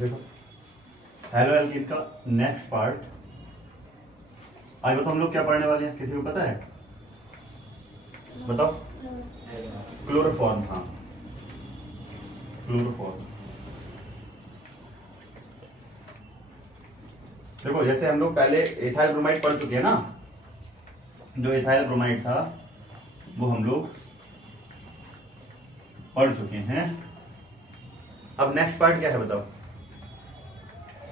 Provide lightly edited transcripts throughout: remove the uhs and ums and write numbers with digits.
देखो hello alkene का next part. आज बताओ हम लोग क्या पढ़ने वाले हैं, किसी को पता है? बताओ। क्लोरोफॉर्म। हाँ, क्लोरोफॉर्म। देखो जैसे हम लोग पहले एथाइल ब्रोमाइड पढ़ चुके हैं ना, जो एथाइल ब्रोमाइड था वो हम लोग पढ़ चुके हैं। अब नेक्स्ट पार्ट क्या है बताओ?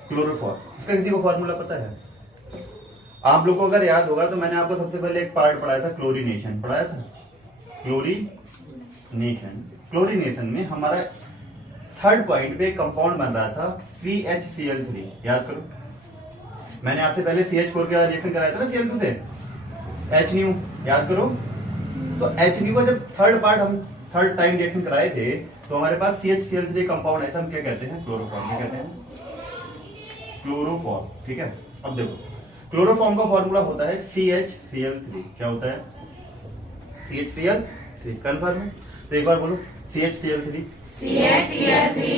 क्लोरोफॉर्म। इसका किसी को फॉर्मूला पता है? आप लोगों को अगर याद होगा तो मैंने आपको सबसे पहले एक पार्ट पढ़ाया था, क्लोरीनेशन पढ़ाया था। क्लोरीनेशन में हमारा थर्ड पॉइंट पे कंपाउंड बन रहा था CHCl3। याद करो, मैंने आपसे पहले CH4 का रिएक्शन कराया था ना Cl2 से, HNu। याद करो, तो HNu का जब थर्ड टाइम रिएक्शन कराए थे तो हमारे पास CHCl3 कंपाउंड है, हम क्या कहते हैं? क्लोरोफॉर्म। क्या कहते हैं? क्लोरोफॉर्म। ठीक है। अब देखो क्लोरोफॉर्म का फॉर्मूला होता है CHCl3। क्या होता है? CHCl3। कंफर्म है? तो एक बार बोलो CHCl3।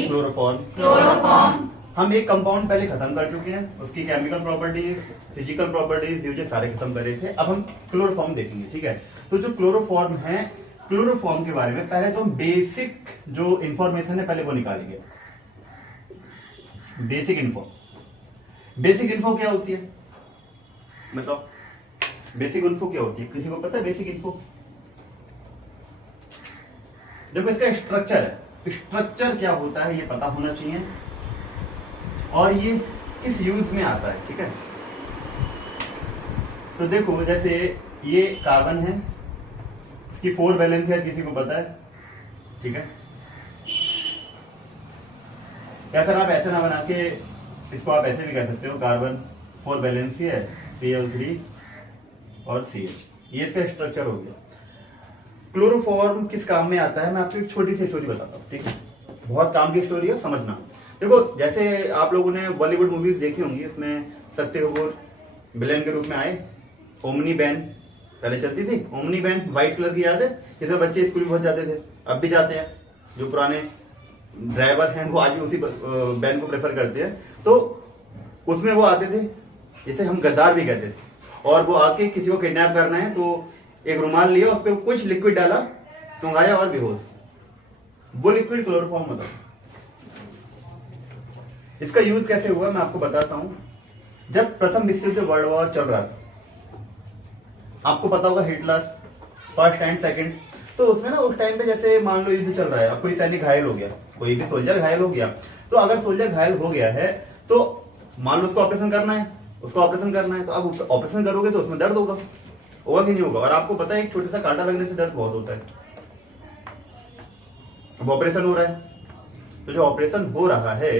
क्लोरोफॉर्म। हम एक कंपाउंड पहले खत्म कर चुके हैं, उसकी chemical properties, physical properties, uses सारे खत्म कर रहे थे। अब हम क्लोरोफॉर्म देखेंगे। ठीक है। तो जो क्लोरोफॉर्म है, क्लोरोफॉर्म के बारे में पहले तो बेसिक जो इंफॉर्मेशन है पहले वो निकालेंगे। बेसिक इन्फो क्या होती है बताओ? बेसिक इन्फो क्या होती है, किसी को पता है? बेसिक इन्फो देखो, इसका स्ट्रक्चर है। स्ट्रक्चर क्या होता है ये पता होना चाहिए, और ये किस यूज में आता है। ठीक है। तो देखो जैसे ये कार्बन है, इसकी 4 वैलेंस है, किसी को पता है? ठीक है। या फिर आप ऐसे ना बना के इसको आप ऐसे भी कह सकते हो, कार्बन 4 वैलेंसी है, Cl3 और CH। ये इसका स्ट्रक्चर हो गया। क्लोरोफॉर्म किस काम में आता है मैं आपको एक छोटी सी स्टोरी बताता हूँ। ठीक है, बहुत काम की स्टोरी है, समझना। देखो जैसे आप लोगों ने बॉलीवुड मूवीज देखी होंगी, उसमें सत्य कपूर विलेन के रूप में आए। ओमनी वैन पहले चलती थी, ओमनी वैन व्हाइट कलर की, याद है? जिसमें बच्चे स्कूल बहुत जाते थे, अब भी जाते हैं। जो पुराने ड्राइवर हैं वो आज भी उसी वैन को प्रेफर करते हैं। तो उसमें वो आते थे, जिसे हम गद्दार भी कहते थे, और वो आके किसी को किडनैप करना है तो एक रुमाल लिया, उस पर कुछ लिक्विड डाला, सुंघाया और बेहोश। वो लिक्विड क्लोरोफॉर्म होता है। इसका यूज कैसे हुआ मैं आपको बताता हूं। जब प्रथम विश्व युद्ध वर्ल्ड वॉर चल रहा था, आपको पता होगा हिटलर फर्स्ट एंड सेकंड, तो उसमें ना उस टाइम पे जैसे मान लो युद्ध चल रहा है, अब कोई सैनिक घायल हो गया, कोई भी सोल्जर घायल हो गया, तो अगर सोल्जर घायल हो गया है तो मान लो उसको ऑपरेशन करना है, तो अब ऑपरेशन करोगे तो उसमें दर्द होगा कि नहीं होगा? और आपको पता है एक छोटा सा कांटा लगने से दर्द बहुत होता है। अब ऑपरेशन हो रहा है, तो जो ऑपरेशन हो रहा है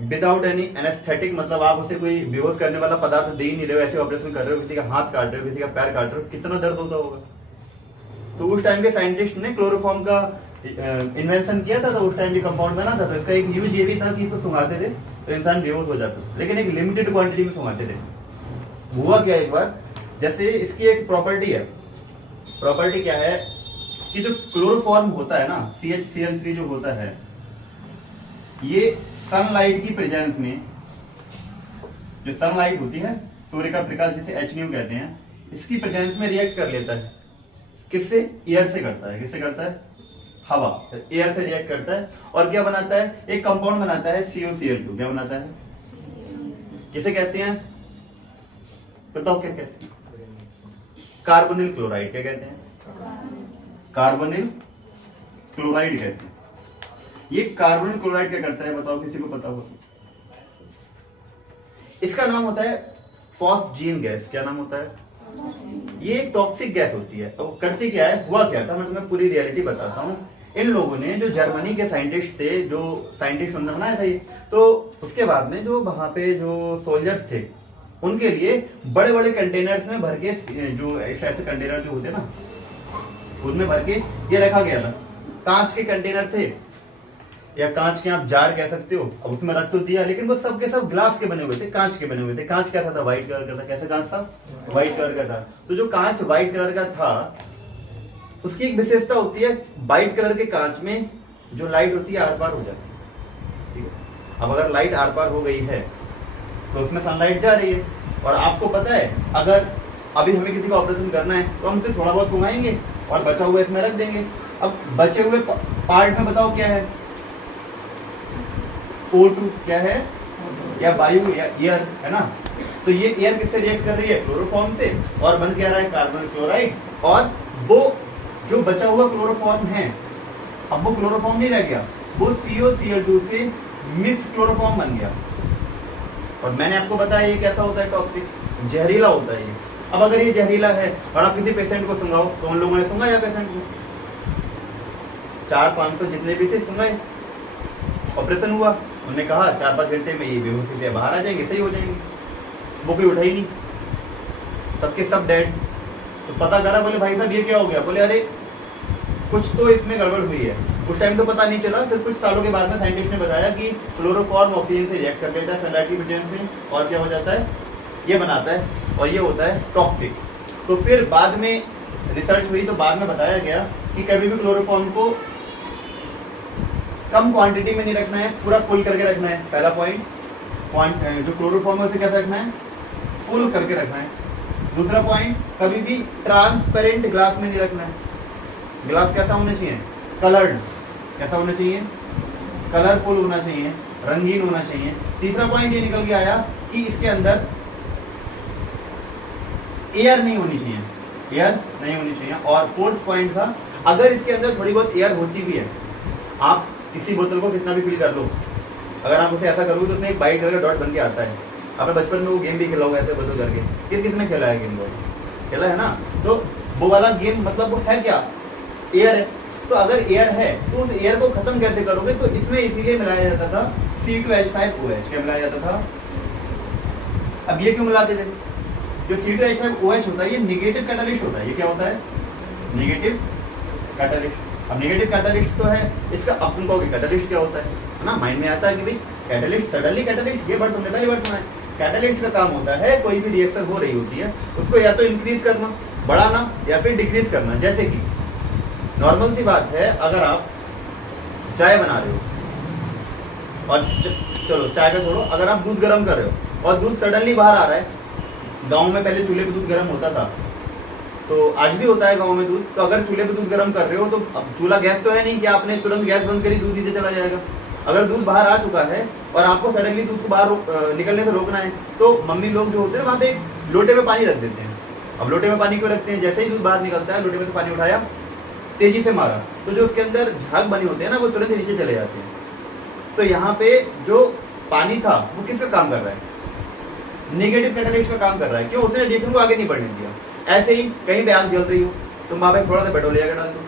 विदाउट एनी एनेस्थेटिक, मतलब आप उसे कोई बेहोश करने वाला पदार्थ दे ही नहीं रहे हो, ऐसे ऑपरेशन कर रहे हो, किसी का हाथ काट रहे हो, किसी का पैर काट रहे हो, कितना दर्द होता होगा? तो उस टाइम के साइंटिस्ट ने क्लोरोफॉर्म का इन्वेंशन किया था, तो उस टाइम भी कंपाउंड बना था। तो इसका एक यूज ये भी था कि इसको सुंघाते थे तो इंसान बेहोश हो जाता था, लेकिन एक लिमिटेड क्वांटिटी में सुंघाते थे। हुआ क्या एक बार, जैसे इसकी एक प्रॉपर्टी है, प्रॉपर्टी क्या है कि जो क्लोरोफॉर्म होता है ना, CHCl3 जो होता है, ये सनलाइट की प्रेजेंस में, जो सनलाइट होती है, सूर्य का प्रकाश जिसे HNu कहते हैं, इसकी प्रेजेंस में रिएक्ट कर लेता है। किससे? एयर से करता है। किससे करता है? हवा, एयर से रिएक्ट करता है, और क्या बनाता है? एक कंपाउंड बनाता है CuCl2। क्या बनाता है? किसे कहते हैं बताओ? क्या कहते हैं? Carbonyl chloride. क्या कहते हैं? कार्बोनिल क्लोराइड कहते हैं। ये कार्बोनिल क्लोराइड क्या करता है बताओ, किसी को पता हो? इसका नाम होता है फॉस्जीन गैस। क्या नाम होता है? ये एक टॉक्सिक गैस होती है। तो करती क्या है, हुआ क्या था, मैं तुम्हें पूरी रियलिटी बताता हूँ। इन लोगों ने, जो जर्मनी के साइंटिस्ट थे, जो साइंटिस्ट उन्होंने बनाया था ये, तो उसके बाद में जो वहां पे जो सोल्जर्स थे, उनके लिए बड़े बड़े कंटेनर्स में भर के, जो ऐसे कंटेनर जो होते हैं ना, उनमें भर के ये रखा गया था। कांच के कंटेनर थे, या कांच के आप जार कह सकते हो। अब उसमें रख तो दिया, लेकिन वो सब के सब ग्लास के बने हुए थे, कांच के बने हुए थे। कांच कैसा था? व्हाइट कलर का था। कैसा कांच था? व्हाइट कलर का था। तो जो कांच व्हाइट कलर का था, उसकी एक विशेषता होती है, व्हाइट कलर के कांच में जो लाइट होती है आर पार हो जाती है। ठीक है। अब अगर लाइट आर पार हो गई है तो उसमें सनलाइट जा रही है, और आपको पता है अगर अभी हमें किसी का ऑपरेशन करना है तो हम इसे थोड़ा बहुत घुमाएंगे और बचा हुआ इसमें रख देंगे। अब बचे हुए पार्ट में बताओ क्या है, O2 क्या है, या वायु या एयर है ना। तो ये एयर किससे रिएक्ट कर रही है, क्लोरोफॉर्म से, और बन के आ रहा है कार्बन क्लोराइड, और वो जो बचा हुआ क्लोरोफॉर्म है, अब वो क्लोरोफॉर्म नहीं रह गया, वो COCl2 से मिक्स क्लोरोफॉर्म बन गया। और मैंने आपको बताया ये कैसा होता है, टॉक्सिक, जहरीला होता है ये। अब अगर ये जहरीला है और आप किसी पेशेंट को सुंघाओ, तो उन लोगों ने सुंघाया पेशेंट को, 400-500 जितने भी थे सुंघाए, ऑपरेशन हुआ, उन्होंने कहा 4-5 घंटे में ये बेहोशी से बाहर आ जाएंगे, सही हो जाएंगे। वो कोई उठा ही नहीं, तब के सब डेड। तो पता करा, बोले भाई साहब ये क्या हो गया, बोले अरे कुछ तो इसमें गड़बड़ हुई है। उस टाइम तो पता नहीं चला, फिर कुछ सालों के बाद में साइंटिस्ट ने बताया कि क्लोरोफॉर्म ऑक्सीजन से रिएक्ट कर लेता है सनलाइट की प्रेजेंस में, और क्या हो जाता है, ये बनाता है, और ये होता है टॉक्सिक। तो फिर बाद में रिसर्च हुई तो बाद में बताया गया कि कभी भी क्लोरोफॉर्म को कम क्वांटिटी में नहीं रखना है, पूरा फुल करके रखना है। पहला पॉइंट, जो क्लोरोफॉर्म है उसे कैसे रखना है, फुल करके रखना है। दूसरा पॉइंट, कभी भी ट्रांसपेरेंट ग्लास में नहीं रखना है। ग्लास कैसा होना चाहिए, कलर्ड, कैसा होना चाहिए, कलरफुल होना चाहिए, रंगीन होना चाहिए। तीसरा पॉइंट ये निकल के आया कि इसके अंदर एयर नहीं होनी चाहिए, एयर नहीं होनी चाहिए। और फोर्थ पॉइंट था, अगर इसके अंदर थोड़ी बहुत एयर होती भी है, आप किसी बोतल को कितना भी फिल कर लो, अगर आप उसे ऐसा करोगे तो उसमें एक वाइट कलर का डॉट बन के आता है। आपने बचपन में वो गेम भी खेला होगा ऐसे बोतल करके, किस किसने खेला है गेम, बॉय खेला है ना। तो वो वाला गेम मतलब वो है क्या, एयर है। तो अगर एयर है तो उस एयर को खत्म कैसे करोगे, तो इसमें इसीलिए मिलाया जाता था C2H5OH। क्या मिलाया जाता था, अब ये क्यों मिलाते थे, जो C2H5OH होता है ये निगेटिव कैटालिस्ट होता है। ये क्या होता है, निगेटिव कैटालिस्ट। अब निगेटिव कैटालिस्ट तो है, इसका अपन कहोगे कैटालिस्ट क्या होता है ना, माइंड में आता है कि भाई कैटालिस्ट, सडनली कैटालिस्ट, ये वर्ड तुमने पहली बार सुना है। कैटालिस्ट का काम होता है, कोई भी रिएक्शन हो रही होती है उसको या तो इंक्रीज करना, बढ़ाना, या फिर डिक्रीज करना। जैसे कि नॉर्मल सी बात है, अगर आप चाय बना रहे हो और चलो चाय का छोड़ो, अगर आप दूध गर्म कर रहे हो और दूध सडनली बाहर आ रहा है, गांव में पहले चूल्हे पे दूध गर्म होता था, तो आज भी होता है गांव में दूध। तो अगर चूल्हे पे दूध गर्म कर रहे हो, तो अब चूल्हा गैस तो है नहीं कि आपने तुरंत गैस बंद करी दूध नीचे चला जाएगा। अगर दूध बाहर आ चुका है और आपको सडनली दूध को बाहर निकलने से रोकना है, तो मम्मी लोग जो होते हैं वहां पे एक लोटे में पानी रख देते हैं। अब लोटे में पानी क्यों रखते हैं, जैसे ही दूध बाहर निकलता है, लोटे में से पानी उठाया, तेजी से मारा, तो जो उसके अंदर झाग बने होते हैं ना, वो तुरंत नीचे चले जाते हैं। तो यहाँ पे जो पानी था वो किसका काम कर रहा है, नेगेटिव कैटालिस्ट का काम कर रहा है। क्यों, उसने रिएक्शन को आगे नहीं बढ़ने दिया। ऐसे ही कहीं पे आग जल रही हो, तुम वहां पे थोड़ा सा पेट्रोल लेकर डाल दो,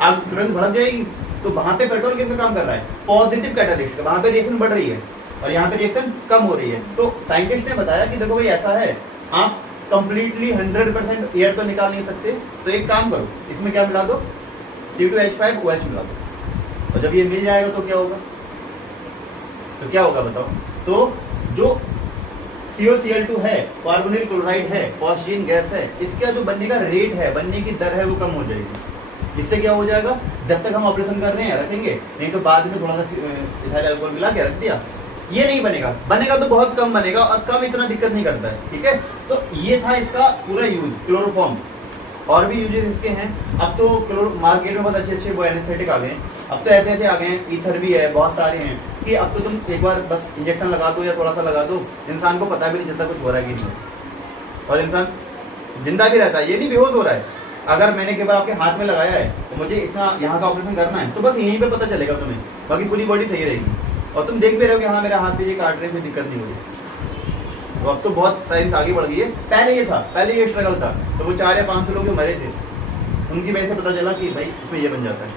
आग तुरंत भड़क जाएगी। तो वहां पे पेट्रोल किसका काम कर रहा है, पॉजिटिव कैटालिस्ट, वहां पे रिएक्शन बढ़ रही है और यहाँ पे रिएक्शन कम हो रही है। तो साइंटिस्ट ने बताया कि देखो भाई ऐसा है, आप कंप्लीटली 100% एयर तो निकाल नहीं सकते, तो एक काम करो, इसमें क्या मिला दो, C2H5OH मिला दो, और जब ये मिल जाएगा तो क्या होगा, तो क्या होगा बताओ। तो जो COCl2 है, कार्बोनिल क्लोराइड है, फॉस्फीन गैस है, इसका जो बनने का रेट है, बनने की दर है, वो कम हो जाएगी। इससे क्या हो जाएगा, जब तक हम ऑपरेशन कर रहे हैं रखेंगे, नहीं तो बाद में थोड़ा सा इथाइल अल्कोहल मिला के रख दिया, ये नहीं बनेगा। बनेगा तो बहुत कम बनेगा, और कम इतना दिक्कत नहीं करता है, ठीक है। तो ये था इसका पूरा यूज, क्लोरोफॉर्म। और भी यूजेस इसके हैं। अब तो मार्केट में बहुत अच्छे अच्छे वो एनेस्थेटिक आ गए हैं, अब तो ऐसे ऐसे आ गए हैं, ईथर भी है, बहुत सारे हैं, कि अब तो तुम एक बार बस इंजेक्शन लगा दो या थोड़ा सा लगा दो, इंसान को पता भी नहीं चलता कुछ हो रहा है कि नहीं, और इंसान जिंदा भी रहता है, ये नहीं बेहोश हो रहा है। अगर मैंने केवल आपके हाथ में लगाया है तो मुझे इतना यहाँ का ऑपरेशन करना है, तो बस यहीं पे पता चलेगा तुम्हें, बाकी पूरी बॉडी सही रहेगी, और तुम देख भी रहे हो कि हाँ मेरा हाथ पे ये काट रहे, कोई दिक्कत नहीं हो रही। तो अब तो बहुत साइंस आगे बढ़ गई है। पहले ये था, पहले ये स्ट्रगल था, तो वो 4 या 500 लोग जो मरे थे, उनकी वजह से पता चला कि भाई इसमें ये बन जाता है,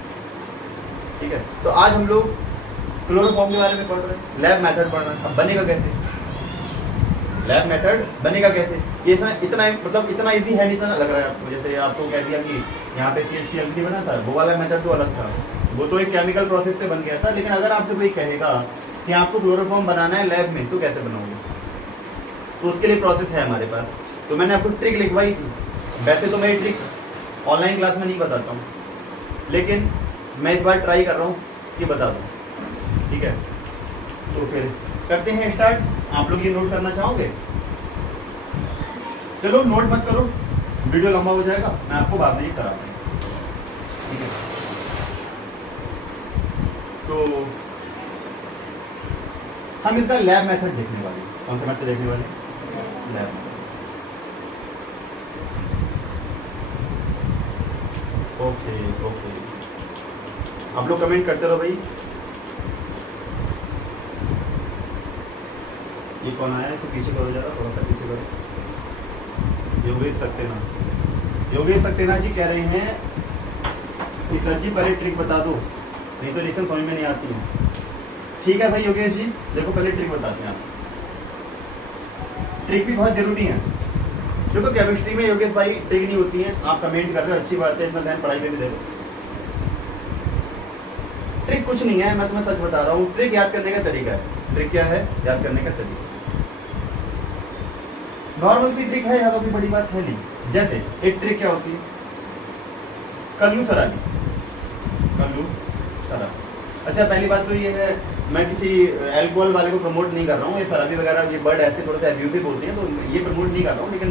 ठीक है। तो आज हम लोग क्लोरोफॉर्म के बारे में पढ़ रहे हैं, लैब मेथड पढ़ रहे हैं। अब बनेगा कैसे, लैब मेथड बनेगा कैसे, ये इतना मतलब इतना इजी है, इतना लग रहा है आपको। जैसे आपको कह दिया कि यहाँ पे CHCl3 बना था, वो वाला मेथड तो अलग था, वो तो एक केमिकल प्रोसेस से बन गया था। लेकिन अगर आपसे कोई कहेगा कि आपको क्लोरोफॉर्म बनाना है लैब में, तो कैसे बनाओगे, तो उसके लिए प्रोसेस है हमारे पास। तो मैंने आपको ट्रिक लिखवाई थी। वैसे तो मैं ट्रिक ऑनलाइन क्लास में नहीं बताता हूँ, लेकिन मैं इस बार ट्राई कर रहा हूँ कि बता दूँ, ठीक है। तो फिर करते हैं स्टार्ट। आप लोग ये नोट करना चाहोगे? चलो नोट मत करो, वीडियो लंबा हो जाएगा, मैं आपको बाद में ही करा दूंगा, ठीक है। तो हम इसका लैब मेथड देखने वाले। कौन सा मेथड देखने वाले? Lab method. ओके ओके, आप लोग कमेंट करते रहो भाई। ये कौन आया है? इसे पीछे करो जरा, थोड़ा सा पीछे करो। योगेश सक्सेना, योगेश सक्सेना जी कह रहे हैं कि सर जी पहले ट्रिक बता दो, नहीं तो लेसन समझ में नहीं आती है। ठीक है भाई योगेश जी, देखो पहले ट्रिक बताते हैं आप। ट्रिक भी बहुत जरूरी है। देखो केमिस्ट्री में योगेश भाई ट्रिक नहीं होती है, आप कमेंट कर रहे हो, अच्छी बात है, इतना ध्यान पढ़ाई में भी दे रहे। ट्रिक कुछ नहीं है, मैं तुम्हें सच बता रहा हूँ। ट्रिक याद करने का तरीका है। ट्रिक क्या है? याद करने का तरीका। नॉर्मल सी ट्रिक है, याद होगी, बड़ी बात है नहीं। जैसे एक ट्रिक क्या होती है? कल्लू सराबी, कल्लू सराबी। अच्छा पहली बात तो ये है, मैं किसी अल्कोहल वाले को प्रमोट नहीं कर रहा हूँ, ये शराबी वगैरह ये वर्ड ऐसे थोड़े से अब्यूजिव होते हैं, तो ये प्रमोट नहीं कर रहा हूँ। लेकिन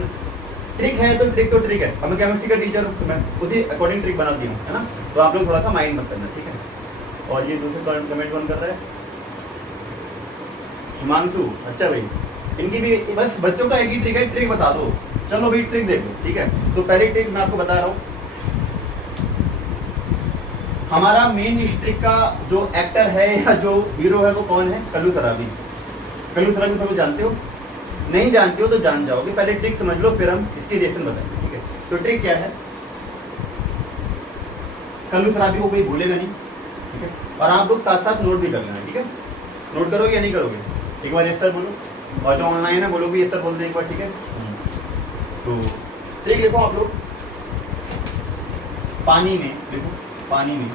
ट्रिक है तो ट्रिक है। अब मैं केमिस्ट्री का टीचर हूँ, मैं उसी अकॉर्डिंग ट्रिक बनाती हूँ, है ना। तो आप लोग थोड़ा सा माइंड मत करना, ठीक है। और ये दूसरे कमेंट कौन कर रहा है? हिमांशु, अच्छा भाई, इनकी भी बस बच्चों का एक ही ट्रिक है, ट्रिक बता दो। चलो भाई ट्रिक देखो, ठीक है। तो पहली ट्रिक मैं आपको बता रहा हूँ। हमारा मेन इस ट्रिक का जो एक्टर है या जो हीरो है वो कौन है? कल्लू सराबी। कल्लू सराबी सबको जानते हो? नहीं जानते हो तो जान जाओगे। पहले ट्रिक समझ लो, फिर हम इसकी रिएक्शन बताएंगे, ठीक है। तो ट्रिक क्या है? कल्लू सराबी को कोई भूलेगा नहीं, ठीक है। और आप लोग साथ साथ नोट भी कर लेना, ठीक है। नोट करोगे या नहीं करोगे? एक बार यस सर बोलो, और जो ऑनलाइन है बोलो भी यस सर बोल दे एक बार, ठीक है। तो ट्रिक लिखो आप लोग। पानी में देखो, पानी में